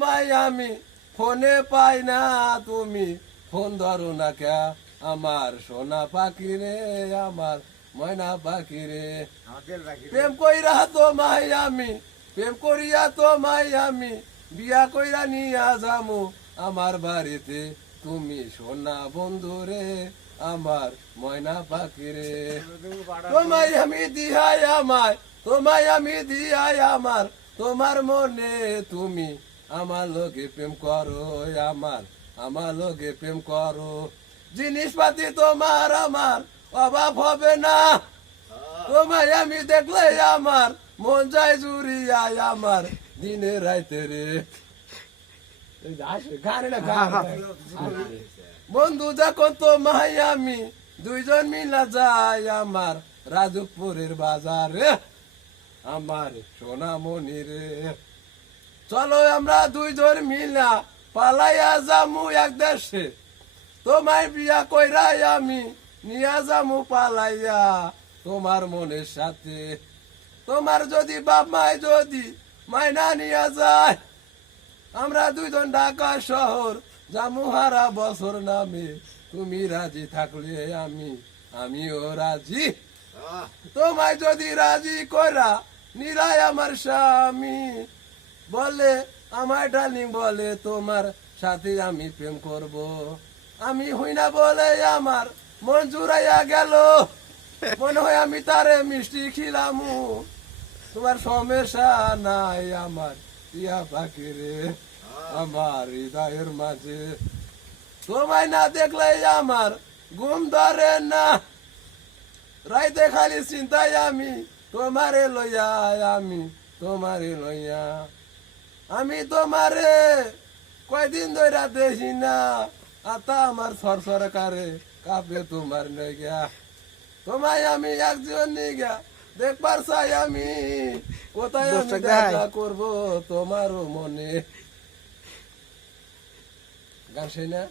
তোমায় আমি ফোনে পাই না, তুমি ফোন ধরো না কে আমার সোনা পাখি রে, আমার ময়না পাখি রে। প্রেম কইরা তোমায় আমি, প্রেম করিয়া তোমায় আমি বিয়া কইরা নিয়া যামু আমার বাড়িতে, তুমি সোনা বন্ধু রে, আমার ময়না পাখি রে। তোমায় আমি দিহাই আমায়, তোমায় আমি দিহাই আমার, তোমার মনে তুমি আমার লোকে প্রেম করো, আমার লোকে প্রেম করো। জিনিসপাতি তোমার আমার অভাব হবে না, তোমায় আমি দেখলে আমার মন যায় জুড়িয়ায় আমার দিনে রাইতে রে। বন্ধু যখন তোমায় আমি দুইজন মিলা যাই আমার রাজুকপুরের বাজারে, আমার সোনামণি রে। চলো আমরা দুইজন মিলা পালাইয়া যামু এক দেশে, তোমায় বিয়া কইরাই আমি নিয়া যামু পালাইয়া তোমার মনের সাথে। তোমার যদি বাপ মাই যদি মাইনা নিয়া যায়, আমরা দুইজন ঢাকা শহর যামু হারা বছর নামে, তুমি রাজি থাকলে আমিও রাজি। তোমায় যদি রাজি করা নিরাই আমার স্বামী, বলে আমার ডার্লিং বলে তোমার সাথে আমি প্রেম করব, আমি হই না বলে আমার মন জুড়াইয়া গেল, মনে হয় আমি তারে মিষ্টি খিলামু, তোমার সমস্যা নাই আমার টিয়া পাখি রে, আমার হৃদয়ের মাঝে। তোমায় না দেখলে আমার ঘুম ধরে না, রাইতে খালি চিন্তায় আমি তোমারে লইয়া, আমি তোমারে লইয়া। আমি তোমারে কয়দিন ধরে দেখি না, আতা আমার সরসর কারে কাঁপে তোমার নইগা। তোমায় আমি একজন নিগা দেখবার চাই আমি, কোথায় আমি দেখা করবো তোমারও মনে। গান সেই না।